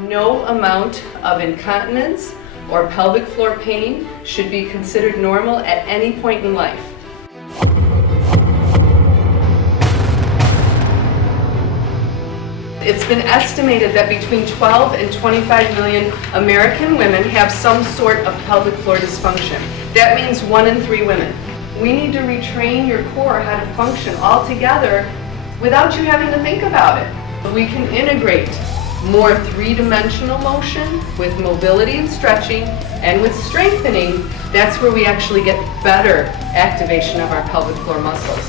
No amount of incontinence or pelvic floor pain should be considered normal at any point in life. It's been estimated that between 12 and 25 million American women have some sort of pelvic floor dysfunction. That means 1 in 3 women. We need to retrain your core how to function all together without you having to think about it. We can integrate more three-dimensional motion with mobility and stretching, and with strengthening, that's where we actually get better activation of our pelvic floor muscles.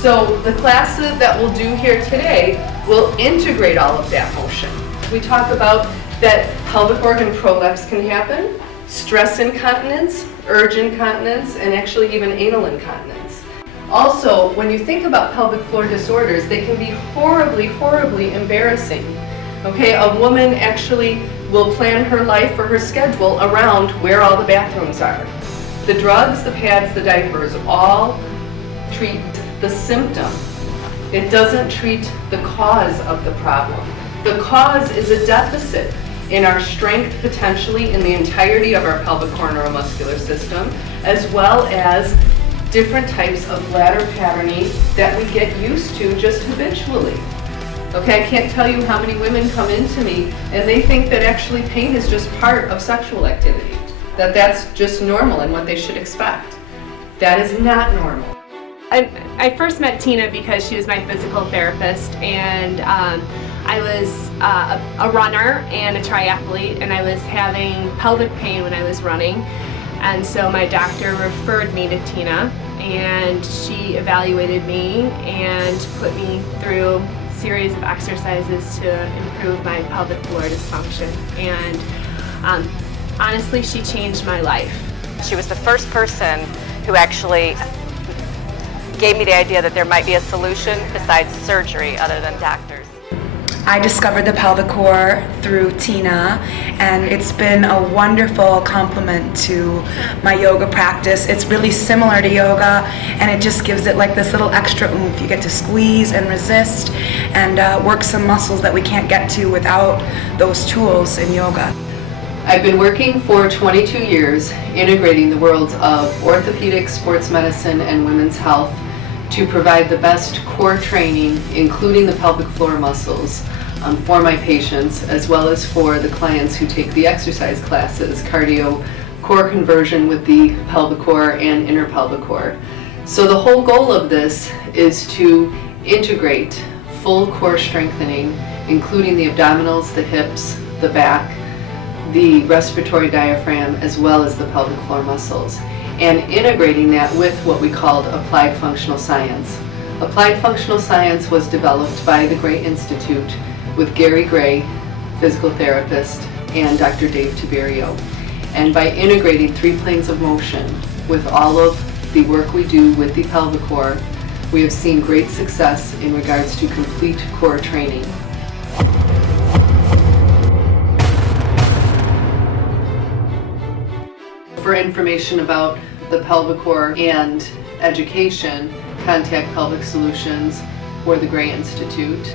So the classes that we'll do here today will integrate all of that motion. We talk about that pelvic organ prolapse can happen, stress incontinence, urge incontinence, and actually even anal incontinence. Also, when you think about pelvic floor disorders, they can be horribly, horribly embarrassing. Okay, a woman actually will plan her life or her schedule around where all the bathrooms are. The drugs, the pads, the diapers all treat the symptom. It doesn't treat the cause of the problem. The cause is a deficit in our strength potentially in the entirety of our pelvic core neuromuscular system, as well as different types of bladder patterning that we get used to just habitually. Okay, I can't tell you how many women come into me and they think that actually pain is just part of sexual activity, that that's just normal and what they should expect. That is not normal. I first met Tina because she was my physical therapist, and I was a runner and a triathlete, and I was having pelvic pain when I was running, and so my doctor referred me to Tina, and she evaluated me and put me through a series of exercises to improve my pelvic floor dysfunction, and honestly, she changed my life. She was the first person who actually gave me the idea that there might be a solution besides surgery other than doctors. I discovered the Pelvicore through Tina, and it's been a wonderful complement to my yoga practice. It's really similar to yoga, and it just gives it like this little extra oomph. You get to squeeze and resist and work some muscles that we can't get to without those tools in yoga. I've been working for 22 years integrating the worlds of orthopedic, sports medicine, and women's health to provide the best core training, including the pelvic floor muscles, for my patients, as well as for the clients who take the exercise classes, cardio, core conversion with the Pelvicore and inner Pelvicore. So the whole goal of this is to integrate full core strengthening, including the abdominals, the hips, the back, the respiratory diaphragm, as well as the pelvic floor muscles, and integrating that with what we called applied functional science. Applied functional science was developed by the Gray Institute with Gary Gray, physical therapist, and Dr. Dave Tiberio. And by integrating 3 planes of motion with all of the work we do with the Pelvicore, we have seen great success in regards to complete core training. For information about the Pelvicore and education, contact Pelvic Solutions or the Gray Institute.